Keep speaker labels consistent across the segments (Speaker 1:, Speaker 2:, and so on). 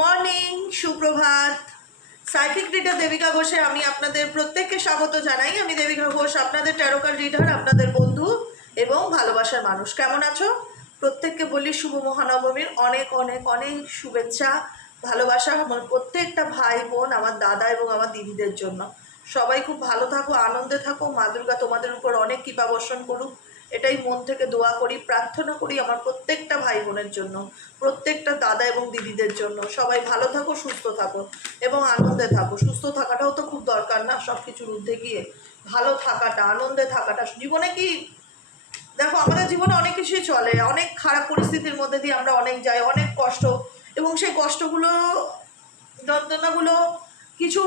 Speaker 1: Morning সুপ্রভাত। Psychic reader Devika ঘোষে আমি আপনাদের প্রত্যেককে স্বাগত জানাই। আমি দেবিকা ঘোষ আপনাদের ট্যারোকার রিডার আপনাদের বন্ধু এবং ভালোবাসার মানুষ। কেমন আছো? প্রত্যেককে বলি শুভ মহানবমীর অনেক অনেক অনেক শুভেচ্ছা, ভালোবাসা আমার প্রত্যেকটা ভাই বোন, আমার দাদা এবং আমার দিদিদের জন্য। সবাই খুব ভালো থাকো, আনন্দে থাকো। মা দুর্গা তোমাদের উপর অনেক কৃপা বর্ষণ করুক। এটাই মন থেকে দোয়া করি, প্রার্থনা করি আমার প্রত্যেকটা ভাই বোনের জন্য, প্রত্যেকটা দাদা এবং দিদিদের জন্য। সবাই ভালো থাকো, সুস্থ থাকো এবং আনন্দে থাকো। সুস্থ থাকাটাও তো খুব দরকার না সব কিছুর ঊর্ধ্বে গিয়ে। ভালো থাকাটা, আনন্দে থাকাটা, জীবনে কি দেখো, আমাদের জীবনে অনেক কিছুই চলে। অনেক খারাপ পরিস্থিতির মধ্যে দিয়ে আমরা অনেক যাই, অনেক কষ্ট এবং সেই কষ্টগুলো, যন্ত্রণাগুলো কিছু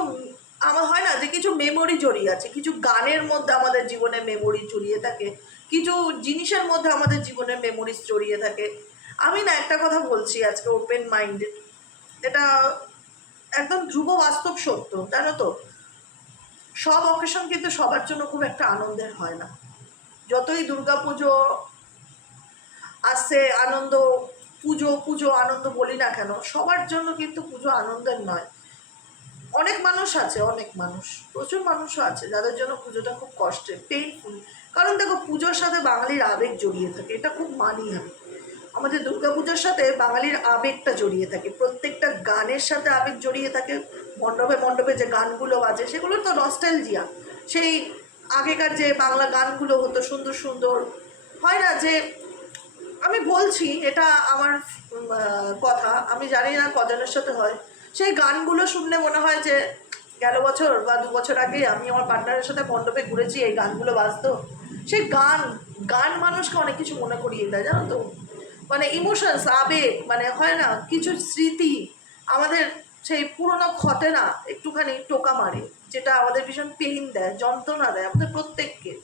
Speaker 1: আমার হয় না যে কিছু মেমোরি জড়িয়ে আছে, কিছু গানের মধ্যে আমাদের জীবনে মেমোরি জড়িয়ে থাকে, কিছু জিনিসের মধ্যে আমাদের জীবনে মেমোরিজ জড়িয়ে থাকে। আমি না একটা কথা বলছি আজকে ওপেন মাইন্ডেড এটা একদম ধ্রুব বাস্তব সত্য, জানো তো? সব অকেশন কিন্তু সবার জন্য খুব একটা আনন্দের হয় না। যতই দুর্গা পুজো আসছে আনন্দ, পুজো পুজো, আনন্দ বলি না কেন, সবার জন্য কিন্তু পুজো আনন্দের নয়। অনেক মানুষ আছে, অনেক মানুষ, প্রচুর মানুষও আছে যাদের জন্য পুজোটা খুব কষ্টের পেইনফুল কারণ দেখো, পুজোর সাথে বাঙালির আবেগ জড়িয়ে থাকে, এটা খুব মানি আমি। আমাদের দুর্গাপুজোর সাথে বাঙালির আবেগটা জড়িয়ে থাকে, প্রত্যেকটা গানের সাথে আবেগ জড়িয়ে থাকে, মণ্ডপে মণ্ডপে যে গানগুলো বাজে, সেগুলো তো নস্টালজিয়া সেই আগেকার যে বাংলা গানগুলো হতো, সুন্দর সুন্দর, হয় না যে, আমি বলছি এটা আমার কথা, আমি জানি না কজনের সাথে হয় সেই গানগুলো শুনলে মনে হয় যে গেল বছর বা দু বছর আগে আমি আমার পার্টনারের সাথে মণ্ডপে ঘুরেছি, এই গানগুলো বাজতো। সেই গান গান মানুষকে অনেক কিছু মনে করিয়ে দেয়, জানো তো? মানে ইমোশনস আবেগ মানে হয় না? কিছু স্মৃতি আমাদের সেই পুরোনো ক্ষতে না একটুখানি টোকা মারে, যেটা আমাদের ভীষণ পেইন দেয়, যন্ত্রণা দেয় আমাদের প্রত্যেককে।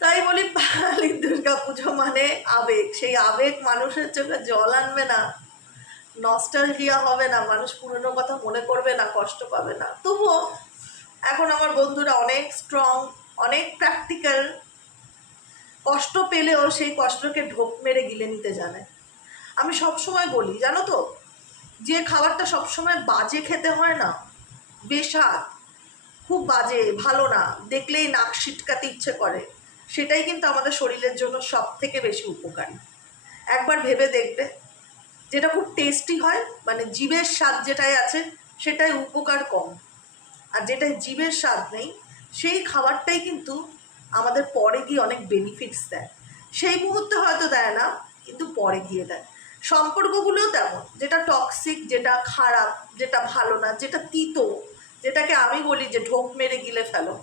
Speaker 1: তাই বলি বাঙালি দুর্গা পুজো মানে আবেগ। সেই আবেগ মানুষের চোখে জল আনবে না। নস্টালজিয়া হবে না, মানুষ পুরনো কথা মনে করবে না, কষ্ট পাবে না। তবুও এখন আমার বন্ধুরা অনেক স্ট্রং অনেক প্র্যাকটিক্যাল কষ্ট পেলেও সেই কষ্টকে ঢোক মেরে গিলে নিতে জানে। আমি সব সময় বলি, জানো তো, যে খাবারটা সবসময় বাজে খেতে হয় না, বেস্বাদ, খুব বাজে, ভালো না, দেখলেই নাক সিটকাতে ইচ্ছে করে, সেটাই কিন্তু আমাদের শরীরের জন্য সব থেকে বেশি উপকারী। একবার ভেবে দেখবে যেটা খুব টেস্টি হয় মানে জীবের স্বাদ যেটাই আছে, সেটাই উপকার কম। আর যেটা জীবের স্বাদ নেই, সেই খাবারটাই কিন্তু আমাদের পরে গিয়ে অনেক বেনিফিটস দেয়। সেই মুহূর্তে হয়তো দেয় না, কিন্তু পরে গিয়ে দেয়। সম্পর্কগুলোও তেমন, যেটা টক্সিক যেটা খারাপ, যেটা ভালো না, যেটা তিতো, যেটাকে আমি বলি যে ঢোক মেরে গিলে ফেলো।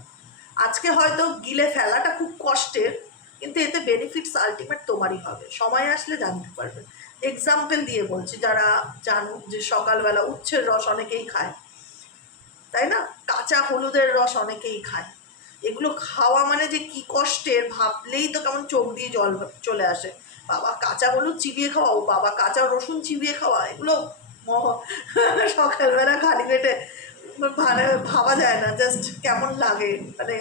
Speaker 1: আজকে হয়তো গিলে ফেলাটা খুব কষ্টের, কিন্তু এতে বেনিফিটস আলটিমেট তোমারই হবে। সময় আসলে জানতে পারবে। এক্সাম্পল দিয়ে বলছি, যারা জানো যে সকালবেলা উচ্ছের রস অনেকেই খায়, তাই না? কাঁচা হলুদের রস অনেকেই খায়। এগুলো খাওয়া মানে যে কি কষ্টের, ভাবলেই তো কেমন চোখ দিয়ে জল চলে আসে। বাবা কাঁচা হলুদ চিবিয়ে খাওয়া, ও বাবা কাঁচা রসুন চিবিয়ে খাওয়া, এগুলো মহ সকালবেলা খালি পেটে মানে ভাবা যায় না জাস্ট কেমন লাগে? মানে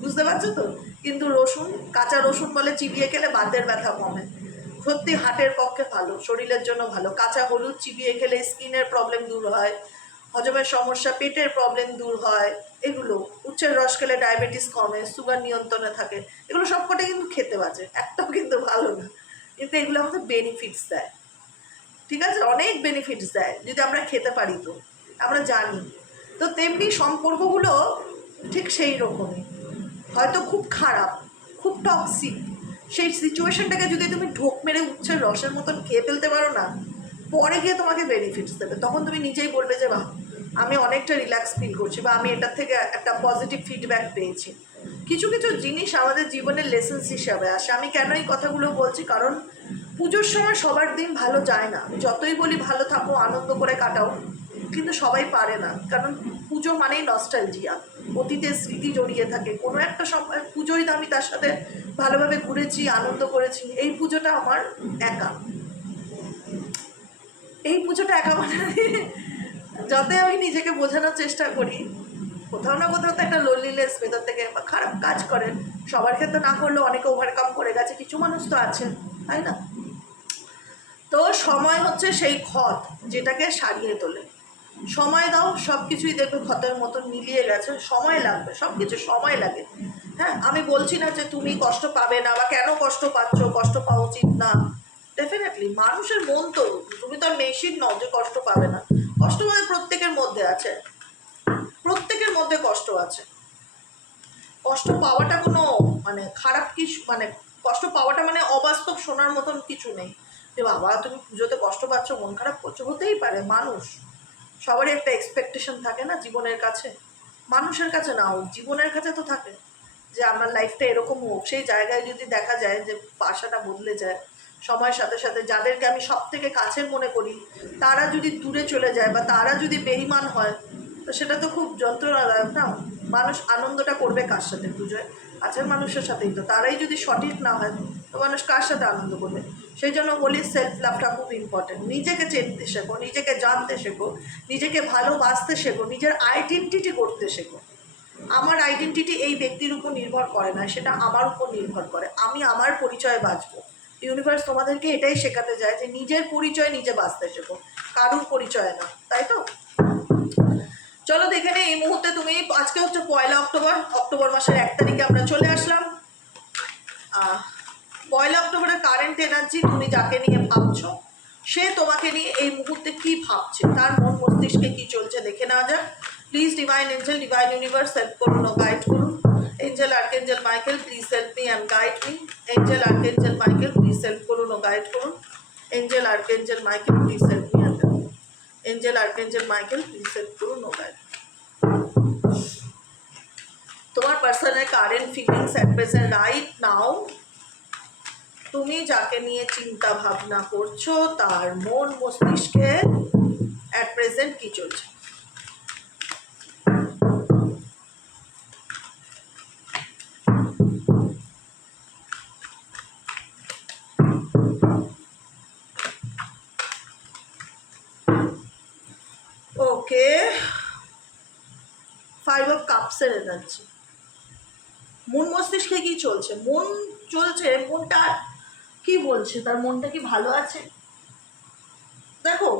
Speaker 1: বুঝতে পারছ তো? কিন্তু রসুন, কাঁচা রসুন বলে চিবিয়ে খেলে বাতের ব্যথা কমে। সত্যি হার্টের পক্ষে ভালো, শরীরের জন্য ভালো। কাঁচা হলুদ চিবিয়ে খেলে স্কিনের প্রবলেম দূর হয়, হজমের সমস্যা, পেটের প্রবলেম দূর হয়, এগুলো উচ্চের রস খেলে ডায়াবেটিস কমে সুগার নিয়ন্ত্রণে থাকে, এগুলো সবকটাই কিন্তু খেতে বাজে, একটাও কিন্তু ভালো না। কিন্তু এগুলো আমাদের বেনিফিটস দেয়। ঠিক আছে? অনেক বেনিফিটস দেয়, যদি আমরা খেতে পারি তো, আমরা জানি। তো তেমনি সম্পর্কগুলো ঠিক সেই রকমই। হয়তো খুব খারাপ, খুব টক্সিক সেই সিচুয়েশনটাকে যদি তুমি ঢোক মেরে উচ্ছের রসের মতন খেয়ে ফেলতে পারো না, পরে গিয়ে তোমাকে বেনিফিটস দেবে। তখন তুমি নিজেই বলবে যে, বাহ, আমি অনেকটা রিল্যাক্স ফিল করছি বা আমি এটার থেকে একটা পজিটিভ ফিডব্যাক পেয়েছি। কিছু কিছু জিনিস আমাদের জীবনের লেসেন্স হিসাবে আসে। আমি কেন এই কথাগুলো বলছি? কারণ পুজোর সময় সবার দিন ভালো যায় না। যতই বলি ভালো থাকো, আনন্দ করে কাটাও, কিন্তু সবাই পারে না। কারণ পুজো মানেই নস্টালজিয়া অতীতের স্মৃতি জড়িয়ে থাকে। কোনো একটা সময় পুজোই তো আমি তার সাথে ভালোভাবে ঘুরেছি, আনন্দ করেছি। এই পুজোটা আমার একা। এই পুজোটা একা মানে যতই আমি নিজেকে বোঝানোর চেষ্টা করি, কোথাও না কোথাও তো একটা লোনলিনেস ভেতর থেকে খারাপ কাজ করে। সবার ক্ষেত্রে না করলেও অনেকে ওভারকাম করে গেছে, কিছু মানুষ তো আছে তাই না? তো সময় হচ্ছে সেই ক্ষত যেটাকে সারিয়ে তোলে। সময় দাও সব কিছুই দেখবে ক্ষতের মতন মিলিয়ে গেছে, সময় লাগবে সব কিছু সময় লাগে। হ্যাঁ আমি বলছি না যে তুমি কষ্ট পাবে না বা কেন কষ্ট পাচ্ছ, কষ্ট পাওয়া উচিত না। ডেফিনেটলি মানুষের মন তো, তুমি তো আর মেশিন নও যে কষ্ট পাবে না। কষ্ট মানে প্রত্যেকের মধ্যে আছে। প্রত্যেকের মধ্যে কষ্ট আছে। কষ্ট পাওয়াটা কোনো মানে খারাপ কিছু মানে কষ্ট পাওয়াটা মানে অবাস্তব শোনার মতন কিছু নেই। যে বাবা, তুমি পুজোতে কষ্ট পাচ্ছ, মন খারাপ করছ, হতেই পারে, মানুষ। সবারই একটা এক্সপেকটেশন থাকে না জীবনের কাছে? মানুষের কাছে না জীবনের কাছে তো থাকে। যে আমার লাইফটা এরকম হোক, সেই জায়গায় যদি দেখা যায় যে পাশাটা বদলে যায়, সময়ের সাথে সাথে যাদেরকে আমি সব থেকে কাছের মনে করি, তারা যদি দূরে চলে যায় বা তারা যদি বেইমান হয়, তো সেটা তো খুব যন্ত্রণাদায়ক না? মানুষ আনন্দটা করবে কার সাথে পুজোয় কাছের মানুষের সাথেই তো। তারাই যদি সঠিক না হয়, তো মানুষ কার সাথে আনন্দ করবে? সেই জন্য বলি সেলফ লাভটা খুব ইম্পর্টেন্ট নিজেকে চিনতে শেখো, নিজেকে জানতে শেখো, নিজেকে ভালোবাসতে শেখো, নিজের আইডেন্টিটি করতে শেখো। আমার আইডেন্টিটি এই ব্যক্তির উপর নির্ভর করে না, সেটা আমার উপর নির্ভর করে। আমি আমার পরিচয় বাঁচবো। ইউনিভার্স তোমাদেরকে এটাই শেখাতে যায় যে নিজের পরিচয় নিজে বাঁচতে শেখো। কারুর পরিচয় না, তাই তো? চলো দেখে এই মুহূর্তে তুমি, আজকে হচ্ছে পয়লা অক্টোবর অক্টোবর মাসের এক তারিখে আমরা চলে আসলাম। পয়লা অক্টোবরের কারেন্ট এনার্জি তুমি যাকে নিয়ে ভাবছ, সে তোমাকে নিয়ে এই মুহূর্তে কি ভাবছে, তার মন মস্তিষ্কে কি চলছে, দেখে নেওয়া যাক। Please divine angel divine universe help করুন ও গাইড করুন angel archangel Michael please help me and guide me angel archangel Michael please help করুন ও গাইড করুন angel archangel Michael please help me and angel archangel Michael please help করুন ও guide তোমার পার্সনের current feelings at present right now তুমি যাকে নিয়ে চিন্তা ভাবনা করছ তার মন মস্তিষ্কে অ্যাট প্রেজেন্ট কি চলছে কাপসের এনার্জি মন মস্তিষ্কে কি চলছে? মন চলছে, মনটা কি বলছে? তার মনটা কি ভালো আছে? দেখো,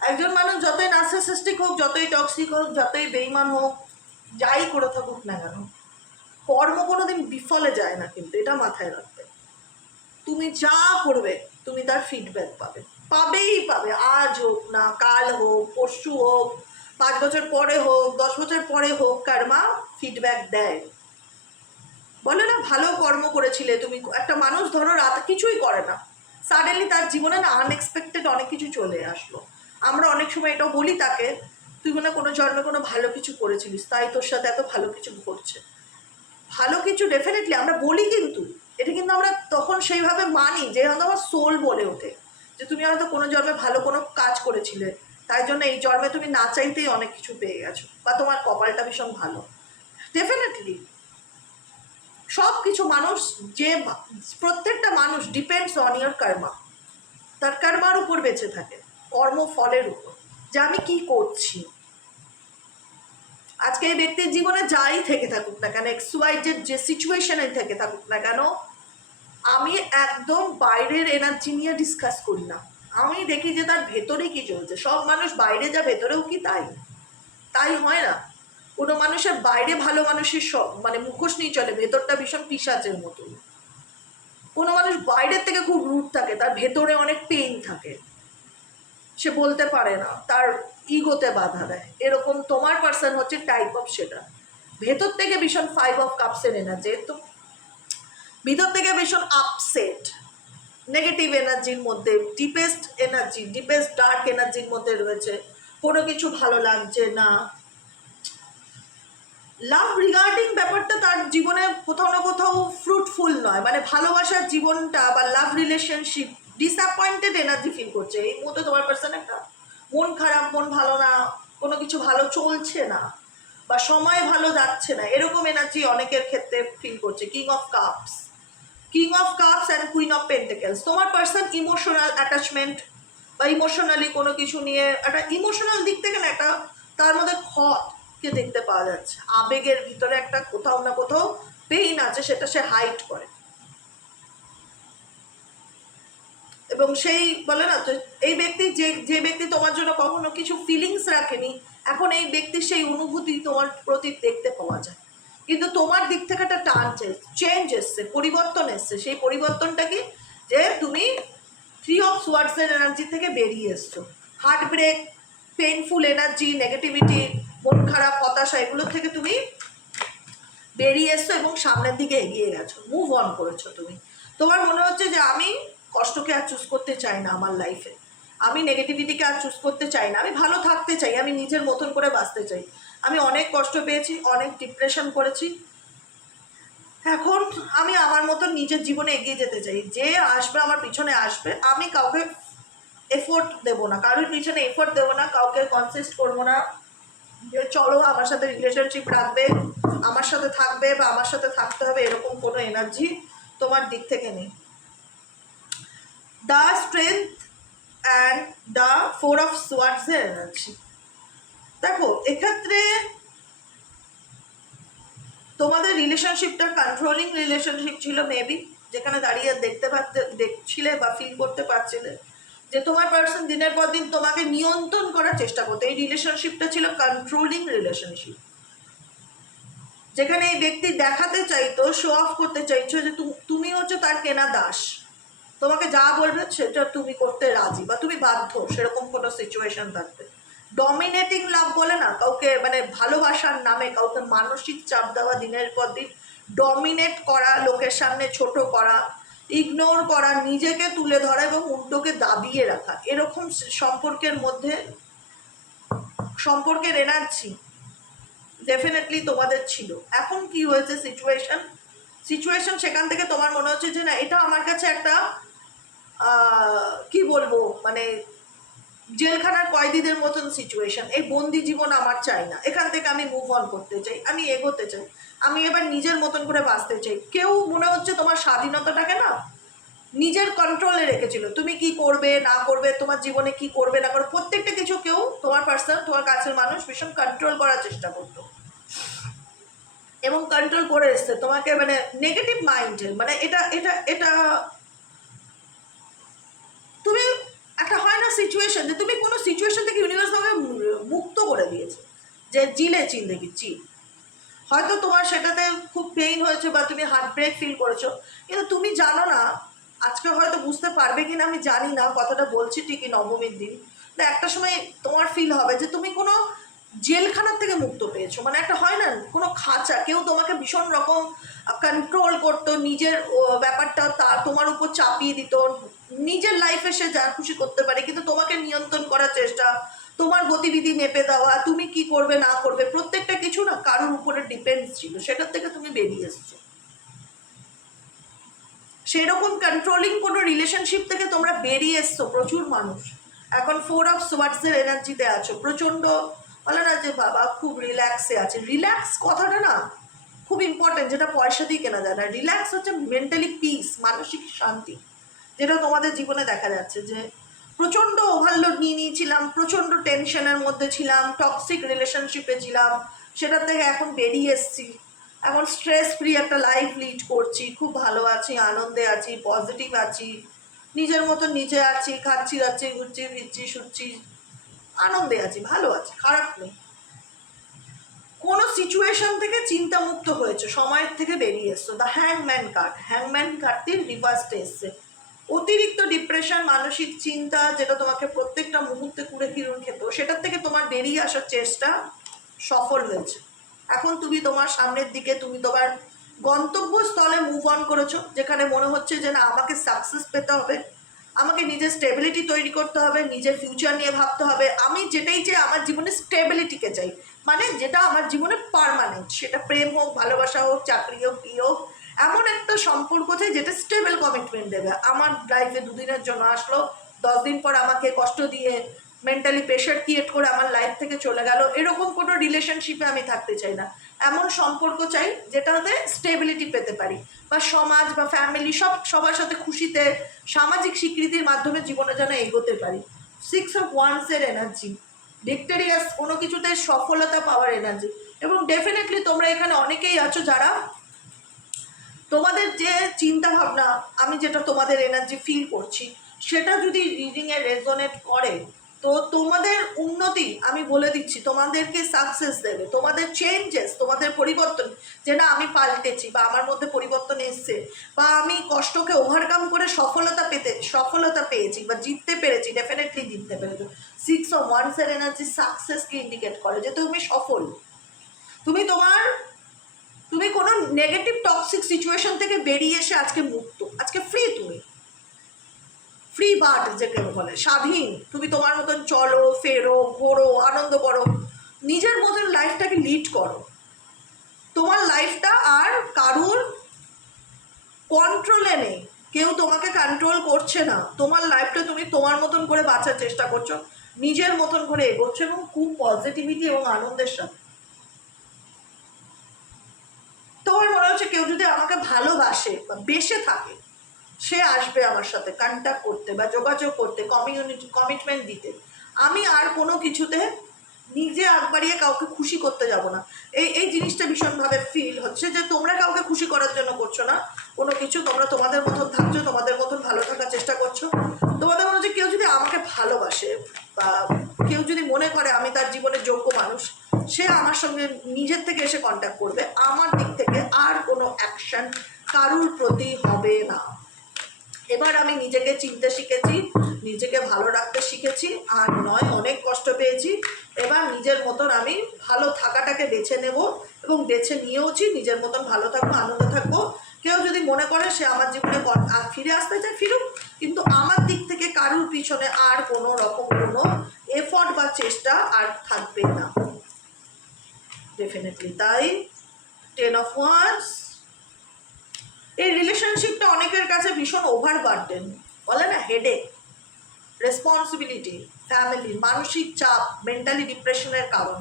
Speaker 1: একজন মানুষ যতই নার্সিসিস্টিক হোক, যতই টক্সিক হোক, যতই বেইমান হোক, যাই করে থাকুক না কেন, কর্ম কোনোদিন বিফলে যায় না কিন্তু, এটা মাথায় রাখবে। তুমি যা করবে, তুমি তার ফিডব্যাক পাবে। পাবেই পাবে, আজ হোক না, কাল হোক, পরশু হোক পাঁচ বছর পরে হোক, দশ বছর পরে হোক কারমা ফিডব্যাক দেয়। বলে না, ভালো কর্ম করেছিলে তুমি। একটা মানুষ ধরো রাত, কিছুই করে না। সাডেনলি তার জীবনে না আনএক্সপেক্টেড অনেক কিছু চলে আসলো। আমরা অনেক সময় এটা বলি তাকে, তুই মনে কোনো জন্মে কোনো ভালো কিছু করেছিলিস, তাই তোর সাথে এত ভালো কিছু ঘটছে। ভালো কিছু ডেফিনেটলি আমরা বলি কিন্তু, এটা কিন্তু আমরা তখন সেইভাবে মানি যে হয়তো আমার সোল বলে ওঠে। যে তুমি হয়তো কোনো জন্মে ভালো কোনো কাজ করেছিলে তাই জন্য এই জন্মে তুমি না চাইতেই অনেক কিছু পেয়ে গেছো। বা তোমার কপালটা ভীষণ ভালো। ডেফিনেটলি সব কিছু মানুষ যে প্রত্যেকটা মানুষ ডিপেন্ডস অন ইয়ার কর্মা তার কর্মার উপর বেঁচে থাকে কর্মফলের উপর। যে আমি কি করছি? আজকে এই ব্যক্তির জীবনে যাই থেকে থাকুক না কেন এক্সওয়াইজের যে সিচুয়েশনে থেকে থাকুক না কেন, আমি একদম বাইরের এনার্জি নিয়ে ডিসকাস করি না। আমি দেখি যে তার ভেতরে কি চলছে। সব মানুষ বাইরে যা, ভেতরেও কি তাই? তাই হয় না। কোনো মানুষের বাইরে ভালো মানুষের সব মানে মুখোশ নিয়ে চলে, ভেতরটা ভীষণ পিসাচের মতন কোনো মানুষ বাইরের থেকে খুব রুট থাকে, তার ভেতরে অনেক পেইন থাকে। সে বলতে পারে না, তার ইগোতে বাধা দেয়। এরকম তোমার পার্সন হচ্ছে টাইপ অফ সেটা। ভেতর থেকে ভীষণ ফাইভ অফ কাপসের এনার্জি তো ভিতর থেকে ভীষণ আপসেট নেগেটিভ এনার্জির মধ্যে ডিপেস্ট এনার্জি ডিপেস্ট ডার্ক এনার্জির মধ্যে রয়েছে। কোনো কিছু ভালো লাগছে না। লাভ রিগার্ডিং ব্যাপারটা তার জীবনে কোথাও না কোথাও ফ্রুটফুল নয়। মানে ভালোবাসার জীবনটা বা love relationship disappointed energy feel করছে। এই মুহূর্তে তোমার পার্সন একটা মন খারাপ, মন ভালো না, কোনো কিছু ভালো চলছে না বা সময় ভালো যাচ্ছে না। এরকম এনার্জি অনেকের ক্ষেত্রে ফিল করছে। King of cups king of cups and queen of pentacles তোমার পার্সন ইমোশনাল অ্যাটাচমেন্ট বা ইমোশনালি কোনো কিছু নিয়ে একটা ইমোশনাল দিক থেকে না একটা তার মধ্যে ক্ষতকে দেখতে পাওয়া যাচ্ছে। আবেগের ভিতরে একটা কোথাও না কোথাও পেইন আছে, সেটা সে হাইট করে। এবং সেই বলে না তো এই ব্যক্তি যে যে ব্যক্তি তোমার জন্য কখনো কিছু ফিলিংস রাখেনি, এখন এই ব্যক্তির সেই অনুভূতি তোমার প্রতি দেখতে পাওয়া যায়। কিন্তু তোমার দিক থেকে একটা টান চেঞ্জ এসছে, পরিবর্তন এসছে। সেই পরিবর্তনটা কি যে তুমি থ্রি অফ সোয়ার্ডসের এনার্জি থেকে বেরিয়ে এসছো। Heart break painful energy negativity মন খারাপ, হতাশা এগুলোর থেকে তুমি বেরিয়ে এসছো এবং সামনের দিকে এগিয়ে গেছো। মুভ অন করেছ তুমি। তোমার মনে হচ্ছে যে আমি কষ্টকে আর চুজ করতে চাই না আমার লাইফে আমি নেগেটিভিটিকে আর চুজ করতে চাই না। আমি ভালো থাকতে চাই। আমি নিজের মতন করে বাঁচতে চাই। আমি অনেক কষ্ট পেয়েছি, অনেক ডিপ্রেশন করেছি। এখন আমি আমার মতো নিজের জীবনে এগিয়ে যেতে চাই। যে আসবে আমার পিছনে আসবে, আমি কাউকে এফোর্ট দেবো না, কারোর পিছনে এফোর্ট দেবো না, কাউকে কনসিস্ট করব না। যে চলো আমার সাথে রিলেশনশিপ রাখবে, আমার সাথে থাকবে বা আমার সাথে থাকতে হবে, এরকম কোনো এনার্জি তোমার দিক থেকে নেই। The strength and the four of সোয়ার্ডসের energy দেখো, এক্ষেত্রে তোমাদের রিলেশনশিপটা কন্ট্রোলিং রিলেশনশিপ ছিল মেবি যেখানে দাঁড়িয়ে দেখতে পারতে দেখছিলে বা ফিল করতে পারছিলে যে তোমার পার্সন দিনের পর দিন তোমাকে নিয়ন্ত্রণ করার চেষ্টা করতো। এই রিলেশনশিপটা ছিল কন্ট্রোলিং রিলেশনশিপ যেখানে এই ব্যক্তি দেখাতে চাইতো শো অফ করতে চাইছো যে তুমি হচ্ছে তার কেনা দাস। তোমাকে যা বলবে সেটা তুমি করতে রাজি বা তুমি বাধ্য, সেরকম কোনো সিচুয়েশন থাকবে। ডমিনেটিং লাভ বলে না, কাউকে মানে ভালোবাসার নামে, কাউকে মানসিক চাপ দেওয়া, দিনের পর দিন ডমিনেট করা, লোকের সামনে ছোট করা ইগনোর করা, নিজেকে তুলে ধরা এবং উল্টোকে দাবিয়ে রাখা, এরকম সম্পর্কের মধ্যে, সম্পর্কের এনার্জি ডেফিনেটলি তোমাদের ছিল। এখন কি হয়েছে সিচুয়েশন সিচুয়েশন সেখান থেকে তোমার মনে হচ্ছে যে না, এটা আমার কাছে একটা কি বলব? মানে জেলখানার কয়েদিদের মতন সিচুয়েশন এই বন্দি জীবন আমার চাই না। এখান থেকে আমি মুভ অন করতে চাই। আমি এগোতে চাই। আমি এবার নিজের মতন করে বাঁচতে চাই। কেউ মনে হচ্ছে তোমার স্বাধীনতাটাকে না নিজের কন্ট্রোলে রেখেছিল। তুমি কি করবে, না করবে, তোমার জীবনে কি করবে, না করবে, প্রত্যেকটা কিছু কেউ তোমার পার্সন তোমার কাছের মানুষ ভীষণ কন্ট্রোল করার চেষ্টা করতো। এবং কন্ট্রোল করে এসছে। তোমাকে মানে নেগেটিভ মাইন্ডের মানে এটা এটা এটা তুমি একটা হয় সিচুয়েশন যে তুমি কোনো সিচুয়েশন থেকে ইউনিভার্স তোমাকে মুক্ত করে দিয়েছে। যে জিলে চিল দেখি, চিল। হয়তো তোমার সেটাতে খুব পেইন হয়েছে বা তুমি হার্ট ব্রেক ফিল করেছ, কিন্তু তুমি জানো না, আজকে হয়তো বুঝতে পারবে কিনা, আমি জানি না, কথাটা বলছি ঠিকই নবমীর দিন। তো একটা সময় তোমার ফিল হবে যে তুমি কোনো জেলখানার থেকে মুক্ত পেয়েছ। মানে একটা হয় না, কোনো খাঁচা, কেউ তোমাকে ভীষণ রকম কন্ট্রোল করতো, নিজের ব্যাপারটা তা তোমার উপর চাপিয়ে দিত নিজের লাইফে সে যা খুশি করতে পারে, কিন্তু তোমাকে নিয়ন্ত্রণ করার চেষ্টা, তোমার গতিবিধি মেপে দেওয়া, তুমি কি করবে, না করবে, প্রত্যেকটা কিছু না কারোর উপরে ডিপেন্ড ছিল। সেটার থেকে তুমি বেরিয়ে এসছো। সেরকম কন্ট্রোলিং কোনো রিলেশনশিপ থেকে তোমরা বেরিয়ে এসছো, প্রচুর মানুষ। এখন ফোর অফ সোয়ার্ডসের এনার্জিতে আছো, প্রচণ্ড, বলে না যে বাবা খুব রিল্যাক্সে আছে। রিল্যাক্স কথাটা না খুব ইম্পর্টেন্ট যেটা পয়সা দিয়ে কেনা যায় না। রিল্যাক্স হচ্ছে মেন্টালি পিস মানসিক শান্তি। যেটা তোমাদের জীবনে দেখা যাচ্ছে যে প্রচণ্ড ওভারলোড নিয়ে নিয়েছিলাম, প্রচণ্ড টেনশনের মধ্যে ছিলাম টক্সিক রিলেশনশিপে ছিলাম, সেটার থেকে এখন বেরিয়ে এসেছি। এখন স্ট্রেস ফ্রি একটা লাইফ লিড করছি, খুব ভালো আছি, আনন্দে আছি পজিটিভ আছি, নিজের মতো নিজে আছি, খাচ্ছি যাচ্ছি ঘুরছি, ফিরছি, শুচ্ছি, আনন্দে আছি, ভালো আছি, খারাপ নেই। কোনো সিচুয়েশন থেকে চিন্তামুক্ত হয়েছে, সময়ের থেকে বেরিয়ে এসছো দ্য হ্যাংম্যান কার্ড হ্যাংম্যান কার্ডটির রিভার্সটা এসছে। অতিরিক্ত ডিপ্রেশন মানসিক চিন্তা, যেটা তোমাকে প্রত্যেকটা মুহূর্তে কুড়ে কিরুন খেত, সেটার থেকে তোমার বেরিয়ে আসার চেষ্টা সফল হয়েছে। এখন তুমি তোমার সামনের দিকে, তুমি তোমার গন্তব্যস্থলে মুভ অন করেছ, যেখানে মনে হচ্ছে যে না, আমাকে সাকসেস পেতে হবে, আমাকে নিজের স্টেবিলিটি তৈরি করতে হবে, নিজের ফিউচার নিয়ে ভাবতে হবে। আমি যেটাই চাই, আমার জীবনে স্টেবিলিটিকে চাই। মানে যেটা আমার জীবনে পারমানেন্ট সেটা প্রেম হোক, ভালোবাসা হোক, চাকরি হোক কী হোক এমন একটা সম্পর্ক চাই যেটা স্টেবল কমিটমেন্ট দেবে। আমার লাইফে দুদিনের জন্য আসলো, দশ দিন পর আমাকে কষ্ট দিয়ে মেন্টালি প্রেশার ক্রিয়েট করে আমার লাইফ থেকে চলে গেল, এরকম কোনো রিলেশনশিপে আমি থাকতে চাই না। এমন সম্পর্ক চাই যেটাতে স্টেবিলিটি পেতে পারি। বা সমাজ বা ফ্যামিলি সব, সবার সাথে খুশিতে সামাজিক স্বীকৃতির মাধ্যমে জীবনে যেন এগোতে পারি। সিক্স অফ ওয়ান্সের এনার্জি ভিক্টোরিয়াস কোনো কিছুতে সফলতা পাওয়ার এনার্জি এবং ডেফিনেটলি তোমরা এখানে অনেকেই আছো যারা তোমাদের যে চিন্তা ভাবনা আমি যেটা তোমাদের এনার্জি ফিল করছি, সেটা যদি রিডিংয়ে রেজোনেট করে, তো তোমাদের উন্নতি, আমি বলে দিচ্ছি, তোমাদেরকে সাকসেস দেবে। তোমাদের চেঞ্জেস তোমাদের পরিবর্তন যে না আমি পাল্টেছি বা আমার মধ্যে পরিবর্তন এসছে, বা আমি কষ্টকে ওভারকাম করে সফলতা পেতে, সফলতা পেয়েছি বা জিততে পেরেছি ডেফিনেটলি জিততে পেরেছি। সিক্স অফ ওয়ান্সের এনার্জি সাকসেসকে ইন্ডিকেট করে যে তুমি সফল। তুমি তোমার তুমি কোনো নেগেটিভ টক্সিক সিচুয়েশন থেকে বেরিয়ে এসে আজকে মুক্ত। আজকে ফ্রি তুমি। ফ্রি বার্ড যেকে বলে, স্বাধীন। তুমি তোমার মতন চলো, ফেরো, ঘোরো, আনন্দ করো। নিজের মতন লাইফটাকে লিড করো। তোমার লাইফটা আর কারুর কন্ট্রোলে নেই। কেউ তোমাকে কন্ট্রোল করছে না। তোমার লাইফটা তুমি তোমার মতন করে বাঁচার চেষ্টা করছ। নিজের মতন করে এগোচ্ছ এবং খুব পজিটিভিটি এবং আনন্দের সাথে। তোমার মনে হচ্ছে কেউ যদি আমাকে ভালোবাসে বা বেসে থাকে, সে আসবে আমার সাথে কন্ট্যাক্ট করতে বা যোগাযোগ করতে কমিউনিটি কমিটমেন্ট দিতে। আমি আর কোনো কিছুতে নিজে আগ বাড়িয়ে কাউকে খুশি করতে যাব না। এই এই জিনিসটা ভীষণভাবে ফিল হচ্ছে যে তোমরা কাউকে খুশি করার জন্য করছ না। কোনো কিছু তোমরা তোমাদের মতন থাকছো, তোমাদের মতন ভালো থাকার চেষ্টা করছ। তোমাদের মনে হচ্ছে কেউ যদি আমাকে ভালোবাসে বা কেউ যদি মনে করে আমি তার জীবনের যোগ্য মানুষ, সে আমার সঙ্গে নিজের থেকে এসে কন্ট্যাক্ট করবে। আমার দিক থেকে আর কোনো অ্যাকশন কারুর প্রতি হবে না। এবার আমি নিজেকে চিনতে শিখেছি, নিজেকে ভালো রাখতে শিখেছি, আর নয়, অনেক কষ্ট পেয়েছি। এবার নিজের মতন আমি ভালো থাকাটাকে বেছে নেব এবং বেছে নিয়েওছি। নিজের মতন ভালো থাকব, আনন্দ থাকব। কেউ যদি মনে করে সে আমার জীবনে ফিরে আসতে চায়, ফিরুক। কিন্তু আমার দিক থেকে কারুর পিছনে আর কোনো রকম কোনো এফর্ট বা চেষ্টা আর থাকবে না। ডেফিনেটলি তাই টেন অফ ওয়ান্স এই রিলেশনশিপটা অনেকের কাছে ভীষণ ওভার বার্ডেন বলে না হেডেক রেসপন্সিবিলিটি ফ্যামিলি মানসিক চাপ মেন্টালি ডিপ্রেশনের কারণ।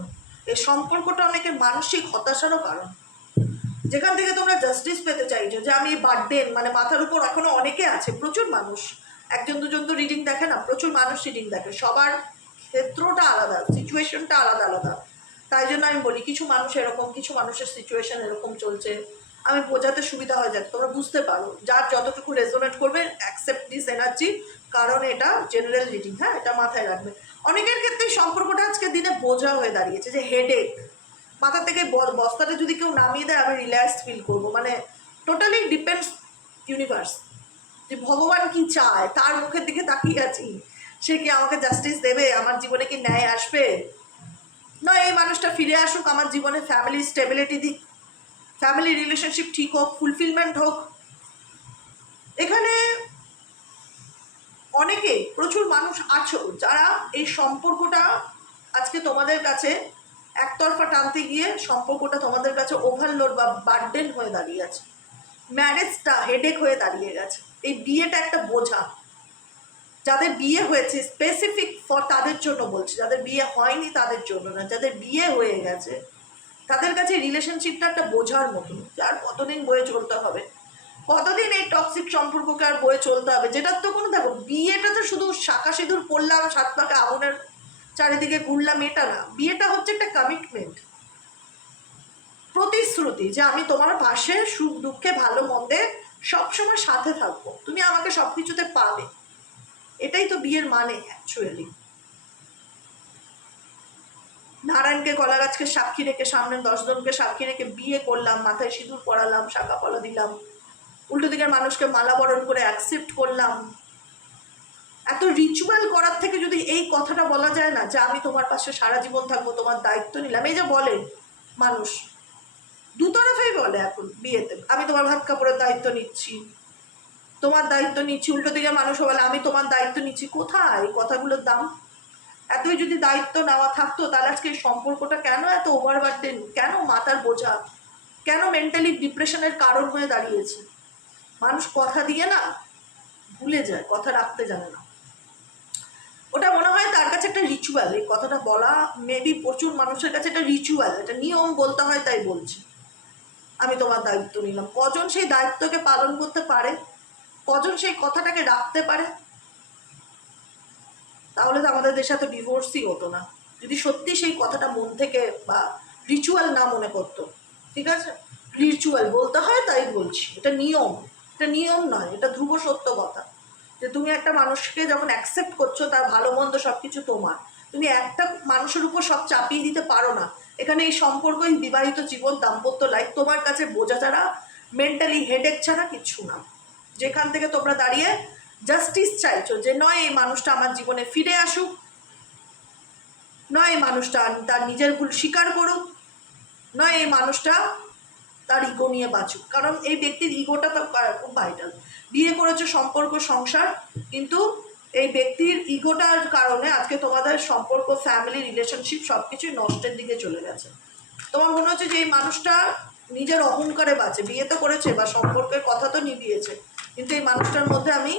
Speaker 1: এই সম্পর্কটা অনেকের মানসিক হতাশারও কারণ। যেখান থেকে তোমরা জাস্টিস পেতে চাইছো, যে আমি বার্ডেন মানে মাথার উপর এখনও অনেকে আছে, প্রচুর মানুষ। একজন দুজন তো রিডিং দেখে না, প্রচুর মানুষ রিডিং দেখে। সবার ক্ষেত্রটা আলাদা সিচুয়েশনটা আলাদা আলাদা। তাই জন্য আমি বলি, কিছু মানুষ এরকম, কিছু মানুষের সিচুয়েশন এরকম চলছে। আমি বোঝাতে সুবিধা হয়ে যাক, তোমরা বুঝতে পারো। যার যতটুকু রেজোনেট করবে অ্যাকসেপ্ট দিস এনার্জি কারণ এটা জেনারেল রিডিং হ্যাঁ এটা মাথায় রাখবে। অনেকের ক্ষেত্রে সম্পর্কটা আজকে দিনে বোঝা হয়ে দাঁড়িয়েছে, যে হেডেক মাথা থেকে বস্তাটা যদি কেউ নামিয়ে দেয়, আমি রিল্যাক্স ফিল করব। মানে টোটালি ডিপেন্ডস ইউনিভার্স যে ভগবান কি চায়, তার মুখের দিকে তাকিয়ে আছি। সে কি আমাকে জাস্টিস দেবে? আমার জীবনে কি ন্যায় আসবে? না, এই মানুষটা ফিরে আসুক, আমার জীবনে ফ্যামিলি স্টেবিলিটি দিক। ফ্যামিলি রিলেশনশিপ ঠিক হোক ফুলফিলমেন্ট হোক। এখানে অনেকে, প্রচুর মানুষ আছো, যারা এই সম্পর্কটা আজকে তোমাদের কাছে একতরফা টানতে গিয়ে সম্পর্কটা তোমাদের কাছে ওভারলোড বা বার্ডেন হয়ে দাঁড়িয়ে আছে। ম্যারেজটা হেডেক হয়ে দাঁড়িয়ে গেছে। এই বিয়েটা একটা বোঝা। যাদের বিয়ে হয়েছে স্পেসিফিক ফর তাদের জন্য বলছি। যাদের বিয়ে হয়নি, তাদের জন্য না। যাদের বিয়ে হয়ে গেছে, তাদের কাছে রিলেশনশিপটা একটা বোঝার মতন। আর কতদিন বয়ে চলতে হবে? কতদিন এই টক্সিক সম্পর্ককে আর বয়ে চলতে হবে? যেটার তো কোনো, দেখো, বিয়েটা তো শুধু শাখা সিঁদুর পড়লাম সাত পাকে আগুনের চারিদিকে ঘুরলাম এটা না, বিয়েটা হচ্ছে একটা কমিটমেন্ট প্রতিশ্রুতি যে আমি তোমার পাশে সুখ, দুঃখে, ভালো, মন্দে সবসময় সাথে থাকব। তুমি আমাকে সব কিছুতে পাবে। এটাই তো বিয়ের মানে অ্যাকচুয়ালি নারায়ণকে কলা গাছকে সাক্ষী রেখে সামনে দশজনকে সাক্ষী রেখে বিয়ে করলাম, মাথায় সিঁদুর পরালাম, শাখা পলা দিলাম, উল্টো দিকের মানুষকে মালা বরণ করে অ্যাকসেপ্ট করলাম। এত রিচুয়াল করার থেকে যদি এই কথাটা বলা যায় না যে আমি তোমার পাশে সারা জীবন থাকব, তোমার দায়িত্ব নিলাম, এই যে বলে মানুষ। দুতরফেই বলে এখন বিয়েতে, আমি তোমার ভাত কাপড়ের দায়িত্ব নিচ্ছি। তোমার দায়িত্ব নিচ্ছি, উল্টো দিকে মানুষ বলে, আমি তোমার দায়িত্ব নিচ্ছি। কোথায় এই কথাগুলোর দাম? এতই যদি দায়িত্ব নেওয়া থাকতো, তাহলে আজকে এই সম্পর্কটা কেন এত ওভারবার্ডেন কেন মাথার বোঝা? কেন মেন্টালি ডিপ্রেশনের কারণ হয়ে দাঁড়িয়েছে? মানুষ কথা দিয়ে না ভুলে যায়, কথা রাখতে জানে না। ওটা মনে হয় তার কাছে একটা রিচুয়াল এই কথাটা বলা মেবি প্রচুর মানুষের কাছে একটা রিচুয়াল একটা নিয়ম বলতে হয় তাই বলছি। আমি তোমার দায়িত্ব নিলাম। কজন সেই দায়িত্বকে পালন করতে পারে? কজন সেই কথাটাকে রাখতে পারে? তাহলে তো আমাদের দেশে এত ডিভোর্সই হতো না। যদি সত্যি সেই কথাটা মন থেকে বা রিচুয়াল না মনে করতো, ঠিক আছে? রিচুয়াল বলতে হয় তাই বলছি। এটা নিয়ম। এটা নিয়ম নয়, এটা ধ্রুব সত্য কথা। যে তুমি একটা মানুষকে যখন অ্যাকসেপ্ট করছ, তার ভালো, মন্দ সব কিছু তোমার। তুমি একটা মানুষের উপর সব চাপিয়ে দিতে পারো না। এখানে এই সম্পর্ক এই বিবাহিত জীবন, দাম্পত্য লাইফ তোমার কাছে বোঝা ছাড়া মেন্টালি হেডেক ছাড়া কিচ্ছু না। যেখান থেকে তোমরা দাঁড়িয়ে জাস্টিস চাইছো যে, নয় এই মানুষটা আমার জীবনে ফিরে আসুক, নয় এই মানুষটা তার নিজের ভুল স্বীকার করুক, নয় এই মানুষটা তার ইগো নিয়ে বাঁচুক। কারণ এই ব্যক্তির ইগোটা তো খুব ভাইটাল বিয়ে করেছে, সম্পর্ক, সংসার, কিন্তু এই ব্যক্তির ইগোটার কারণে আজকে তোমাদের সম্পর্ক ফ্যামিলি রিলেশনশিপ সব কিছুই নষ্টের দিকে চলে গেছে। তোমার মনে হচ্ছে যে এই মানুষটা নিজের অহংকারে বাঁচে, বিয়ে তো করেছে বা সম্পর্কের কথা তো নিবিয়েছে কিন্তু এই মানুষটার মধ্যে আমি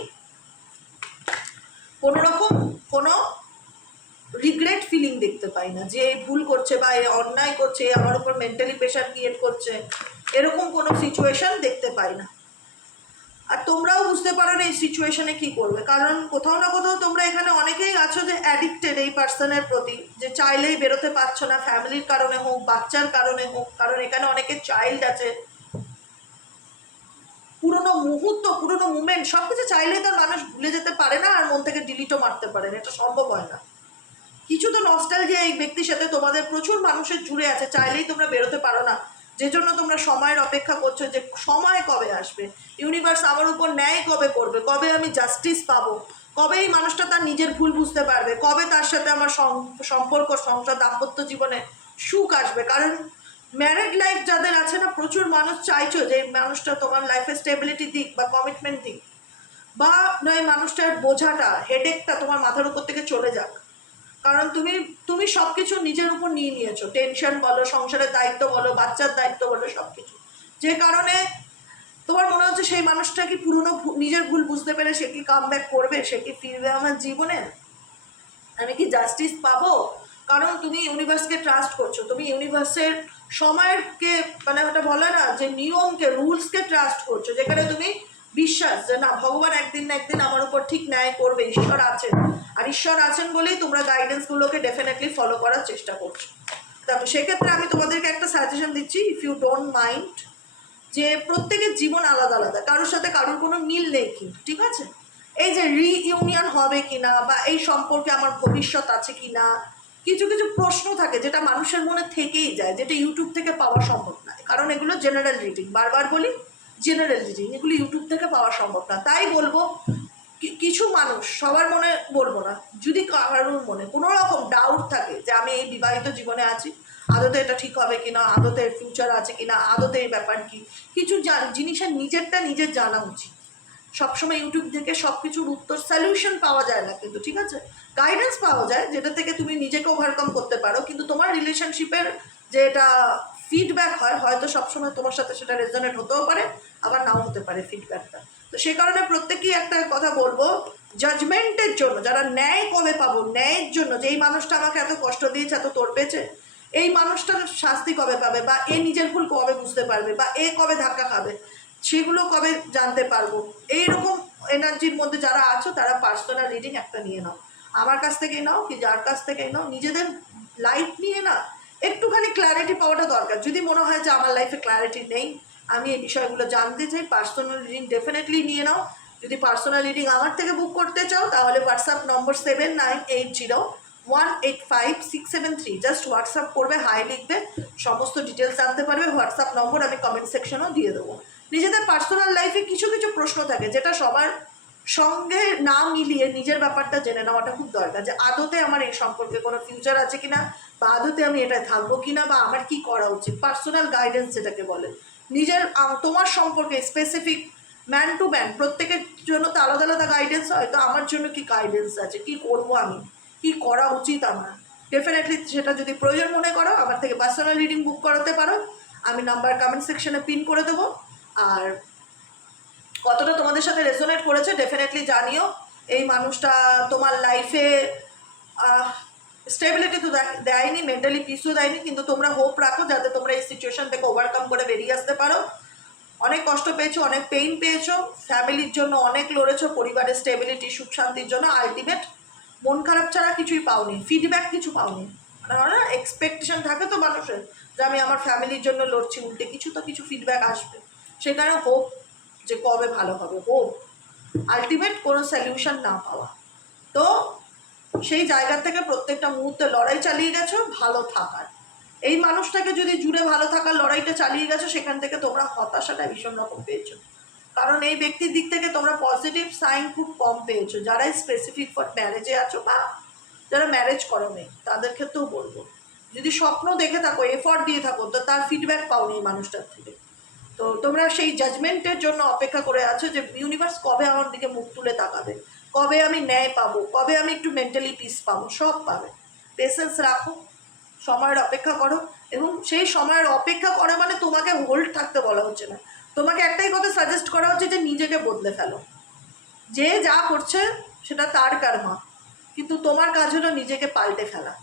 Speaker 1: কোনো রকম কোনো রিগ্রেট ফিলিং দেখতে পাই না, যে এই ভুল করছে বা এ অন্যায় করছে আমার উপর মেন্টালি প্রেশার ক্রিয়েট করছে, এরকম কোনো সিচুয়েশন দেখতে পাই না। আর তোমরাও বুঝতে পারো না এই সিচুয়েশনে কী করবে। কারণ কোথাও না কোথাও তোমরা এখানে অনেকেই আছো যে অ্যাডিক্টেড এই পার্সনের প্রতি, যে চাইলেই বেরোতে পারছ না ফ্যামিলির কারণে হোক, বাচ্চার কারণে হোক, কারণ এখানে অনেকের চাইল্ড আছে। পুরোনো মুহূর্ত, পুরোনো মুমেন্ট সব কিছু চাইলেই তো মানুষ ভুলে যেতে পারে না আর মন থেকে ডিলিটও মারতে পারে না, এটা সম্ভব হয় না। কিছু তো নস্টালজিয়া এই ব্যক্তির সাথে তোমাদের প্রচুর মানুষের জুড়ে আছে, চাইলেই তোমরা বেরোতে পারো না। যে জন্য তোমরা সময়ের অপেক্ষা করছ যে সময় কবে আসবে? ইউনিভার্স আমার উপর ন্যায় কবে করবে? কবে আমি জাস্টিস পাবো? কবে এই মানুষটা তার নিজের ভুল বুঝতে পারবে? কবে তার সাথে আমার সম্পর্ক, সংসার, দাম্পত্য জীবনে সুখ আসবে? কারণ ম্যারেড লাইফ যাদের আছে না, প্রচুর মানুষ চাইছো যে মানুষটা তোমার লাইফে স্টেবিলিটি দিক বা কমিটমেন্ট দিক। বা নয়, মানুষটার বোঝাটা হেডেকটা তোমার মাথার উপর থেকে চলে যাক। কারণ তুমি তুমি সব কিছু নিজের উপর নিয়ে নিয়েছো। টেনশন বলো, সংসারের দায়িত্ব বলো, বাচ্চার দায়িত্ব বলো সব কিছু যে কারণে তোমার মনে হচ্ছে সেই মানুষটা কি পুরনো নিজের ভুল বুঝতে পেরে সে কি কাম ব্যাক করবে, সে কি ফিরবে আমার জীবনে? আমি কি জাস্টিস পাবো? কারণ তুমি ইউনিভার্সকে ট্রাস্ট করছ। তুমি ইউনিভার্সের সময়েরকে মানে ওটা বলে না, যে নিয়মকে রুলসকে ট্রাস্ট করছ। যেখানে তুমি বিশ্বাস যে না, ভগবান একদিন না একদিন আমার উপর ঠিক ন্যায় করবে, ঈশ্বর আছেন। আর ঈশ্বর আছেন বলেই তোমরা গাইডেন্সগুলোকে ডেফিনেটলি ফলো করার চেষ্টা করছ। দেখো, সেক্ষেত্রে আমি তোমাদেরকে একটা সাজেশন দিচ্ছি ইফ ইউ ডোন্ট মাইন্ড যে প্রত্যেকের জীবন আলাদা আলাদা, কারোর সাথে কারোর কোনো মিল নেই কিন্তু, ঠিক আছে? এই যে রিইউনিয়ন হবে কিনা বা এই সম্পর্কে আমার ভবিষ্যৎ আছে কি না কিছু কিছু প্রশ্ন থাকে যেটা মানুষের মনে থেকেই যায়, যেটা ইউটিউব থেকে পাওয়া সম্ভব না কারণ এগুলো জেনারেল রিডিং বারবার বলি জেনারেল রিডিং এগুলো ইউটিউব থেকে পাওয়া সম্ভব না। তাই বলব কিছু মানুষ, সবার মনে বলব না, যদি কারোর মনে কোনো রকম ডাউট থাকে যে আমি এই বিবাহিত জীবনে আছি, আদতে এটা ঠিক হবে কিনা, আদতে ফিউচার আছে কিনা, আদতে এই ব্যাপার কি, কিছু জান, জিনিসের নিজেরটা নিজের জানা উচিত। সবসময় ইউটিউব থেকে সব কিছুর উত্তর সলিউশন পাওয়া যায় না কিন্তু, ঠিক আছে? গাইডেন্স পাওয়া যায়, যেটা থেকে তুমি নিজেকে ওভারকাম করতে পারো, কিন্তু তোমার রিলেশনশিপের যে এটা ফিডব্যাক হয়, হয়তো সবসময় তোমার সাথে সেটা রেজনেট হতেও পারে, আবার নাও হতে পারে ফিডব্যাকটা তো সে কারণে প্রত্যেকেই একটা কথা বলব জাজমেন্টের জন্য, যারা ন্যায় কবে পাবো, ন্যায়ের জন্য, যে এই মানুষটা আমাকে এত কষ্ট দিয়েছে, এত তোর পেয়েছে, এই মানুষটার শাস্তি কবে পাবে, বা এ নিজের ভুল কবে বুঝতে পারবে, বা এ কবে ধাক্কা খাবে, সেগুলো কবে জানতে পারব? এইরকম এনার্জির মধ্যে যারা আছো, তারা পার্সোনাল রিডিং একটা নিয়ে নাও। আমার কাছ থেকেই নাও, কি যার কাছ থেকেই নাও, নিজেদের লাইফ নিয়ে না একটুখানি ক্ল্যারিটি পাওয়াটা দরকার। যদি মনে হয় যে আমার লাইফে ক্ল্যারিটি নেই, আমি এই বিষয়গুলো জানতে চাই পার্সোনাল রিডিং ডেফিনেটলি নিয়ে নাও। যদি পার্সোনাল রিডিং আমার থেকে বুক করতে চাও, তাহলে WhatsApp number seven nine eight zero one eight five six seven three just WhatsApp করবে হাই লিখবে, সমস্ত ডিটেলস জানতে পারবে হোয়াটসঅ্যাপ নম্বর আমি কমেন্ট সেকশনেও দিয়ে দেবো। নিজেদের পার্সোনাল লাইফে কিছু কিছু প্রশ্ন থাকে, যেটা সবার সঙ্গে না মিলিয়ে নিজের ব্যাপারটা জেনে নেওয়াটা খুব দরকার, যে আদতে আমার এই সম্পর্কে কোনো ফিউচার আছে কিনা বা আদতে আমি এটা থাকব কি না বা আমার কি করা উচিত? পার্সোনাল গাইডেন্স যেটাকে বলে। নিজের তোমার সম্পর্কে স্পেসিফিক ম্যান টু ম্যান প্রত্যেকের জন্য তো আলাদা আলাদা গাইডেন্স হয়, তো আমার জন্য কি গাইডেন্স আছে? কি করব আমি? কি করা উচিত আমার? ডেফিনেটলি সেটা যদি প্রয়োজন মনে করো, আমার থেকে পার্সোনাল রিডিং বুক করাতে পারো। আমি নাম্বার কমেন্ট সেকশনে পিন করে দেবো। আর কতটা তোমাদের সাথে রেজোনেট করেছে ডেফিনেটলি জানিও। এই মানুষটা তোমার লাইফে স্টেবিলিটি তো দেয়নি মেন্টালি পিসও দেয়নি, কিন্তু তোমরা হোপ রাখো যাতে তোমরা এই সিচুয়েশন থেকে ওভারকাম করে বেরিয়ে আসতে পারো। অনেক কষ্ট পেয়েছ, অনেক পেইন পেয়েছ ফ্যামিলির জন্য অনেক লড়েছো, পরিবারের স্টেবিলিটি সুখ, শান্তির জন্য আলটিমেট মন খারাপ ছাড়া কিছুই পাওনি ফিডব্যাক কিছু পাওনি। মানে এক্সপেকটেশন থাকে তো মানুষের যে আমি আমার ফ্যামিলির জন্য লড়ছি, উল্টে কিছু তো কিছু ফিডব্যাক আসবে। সেখানে হোপ যে কবে ভালো হবে হোপ আলটিমেট কোনো সলিউশন না পাওয়া। তো সেই জায়গা থেকে প্রত্যেকটা মুহূর্তে লড়াই চালিয়ে গেছো, ভালো থাকার। এই মানুষটাকে যদি জুড়ে ভালো থাকার লড়াইটা চালিয়ে গেছো, সেখান থেকে তোমরা হতাশাটা ভীষণ রকম পেয়েছ। কারণ এই ব্যক্তির দিক থেকে তোমরা পজিটিভ সাইন খুব কম পেয়েছ। যারাই স্পেসিফিক ফর ম্যারেজে আছো বা যারা ম্যারেজ করো নেই, তাদের ক্ষেত্রেও বলব। যদি স্বপ্ন দেখে থাকো এফর্ট দিয়ে থাকো, তো তার ফিডব্যাক পাওনি এই মানুষটার থেকে। তো তোমরা সেই জাজমেন্টের জন্য অপেক্ষা করে আছো যে ইউনিভার্স কবে আমার দিকে মুখ তুলে তাকাবে? কবে আমি ন্যায় পাবো? কবে আমি একটু মেন্টালি পিস পাবো? সব পাবে। পেশেন্স রাখো, সময়ের অপেক্ষা করো এবং সেই সময়ের অপেক্ষা করা মানে তোমাকে হোল্ড থাকতে বলা হচ্ছে না। তোমাকে একটাই কথা সাজেস্ট করা হচ্ছে যে নিজেকে বদলে ফেলো। যে যা করছে সেটা তার কারমা কিন্তু তোমার কাজ হলো নিজেকে পাল্টে ফেলা।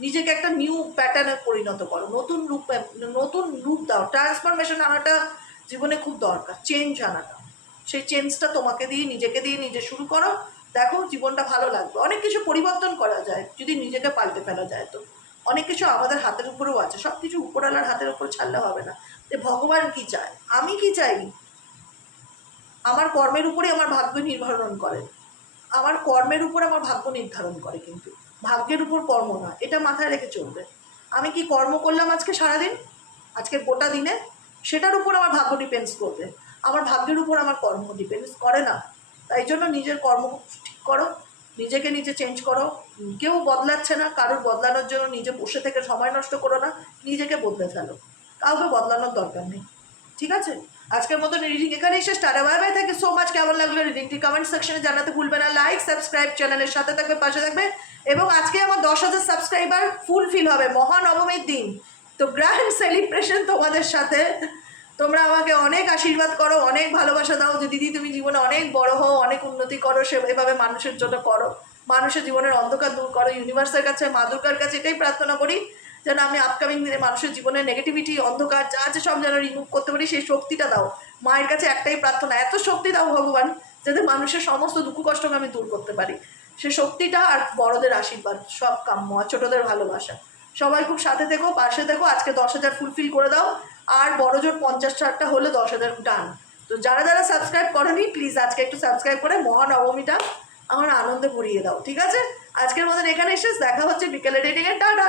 Speaker 1: নিজেকে একটা নিউ প্যাটার্নে পরিণত করো। নতুন রূপ নতুন রূপ দাও। ট্রান্সফরমেশন আনাটা জীবনে খুব দরকার। চেঞ্জ আনাটা। সেই চেঞ্জটা তোমাকে দিয়ে, নিজেকে দিয়ে, নিজে শুরু করো। দেখো জীবনটা ভালো লাগবে। অনেক কিছু পরিবর্তন করা যায়, যদি নিজেকে পাল্টে ফেলা যায় তো। অনেক কিছু আমাদের হাতের উপরেও আছে। সব কিছু উপরওয়ালার হাতের উপর ছাড়লে হবে না। যে ভগবান কি চায়? আমি কি চাই? আমার কর্মের উপরে আমার ভাগ্য নির্ধারণ করে। আমার কর্মের উপর আমার ভাগ্য নির্ধারণ করে কিন্তু। ভাগ্যের উপর কর্ম না, এটা মাথায় রেখে চলবে। আমি কি কর্ম করলাম আজকে সারাদিন? আজকে গোটা দিনে? সেটার উপর আমার ভাগ্য ডিপেন্ডস করবে। আমার ভাগ্যের উপর আমার কর্ম ডিপেন্ডস করে না। তাই জন্য নিজের কর্ম ঠিক করো, নিজেকে নিজে চেঞ্জ করো। কেউ বদলাচ্ছে না, কারোর বদলানোর জন্য নিজে বসে থেকে সময় নষ্ট করো না, নিজেকে বদলে ফেলো। কাউকে বদলানোর দরকার নেই। ঠিক আছে? আজকের মতো রিডিং এখানে এসে স্টারে bye bye thank so much কেমন লাগল রিডিংটি কমেন্ট সেকশনে জানাতে ভুলবে না। লাইক সাবস্ক্রাইব চ্যানেলের সাথে থাকবে, পাশে থাকবে। এবং আজকে আমার দশ হাজার সাবস্ক্রাইবার ফুলফিল হবে। মহানবমীর দিন। তো গ্র্যান্ড সেলিব্রেশন তোমাদের সাথে। তোমরা আমাকে অনেক আশীর্বাদ করো, অনেক ভালোবাসা দাও যে দিদি তুমি জীবনে অনেক বড় হও, অনেক উন্নতি করো, সে এভাবে মানুষের জন্য করো। মানুষের জীবনের অন্ধকার দূর করো ইউনিভার্সের কাছে, মা দুর্গার কাছে এটাই প্রার্থনা করি, যেন আমি আপকামিং দিনে মানুষের জীবনের নেগেটিভিটি অন্ধকার, যা আছে সব যেন রিমুভ করতে পারি, সেই শক্তিটা দাও। মায়ের কাছে একটাই প্রার্থনা, এত শক্তি দাও ভগবান, যাতে মানুষের সমস্ত দুঃখ কষ্টকে আমি দূর করতে পারি। সে শক্তিটা আর বড়দের আশীর্বাদ, সব কাম্য, আর ছোটদের ভালোবাসা। সবাই খুব সাথে থেকো, পাশে থেকো, আজকে দশ হাজার ফুলফিল করে দাও। আর বড় জোর পঞ্চাশ ষাটটা হলে দশ হাজার টান তো যারা যারা সাবস্ক্রাইব করেনি প্লিজ আজকে একটু সাবস্ক্রাইব করে মহানবমীটা আমার আনন্দে ভরিয়ে দাও, ঠিক আছে? আজকের মতন এখানে এসে দেখা হচ্ছে বিকেলে ডেটিংয়ে টাটা!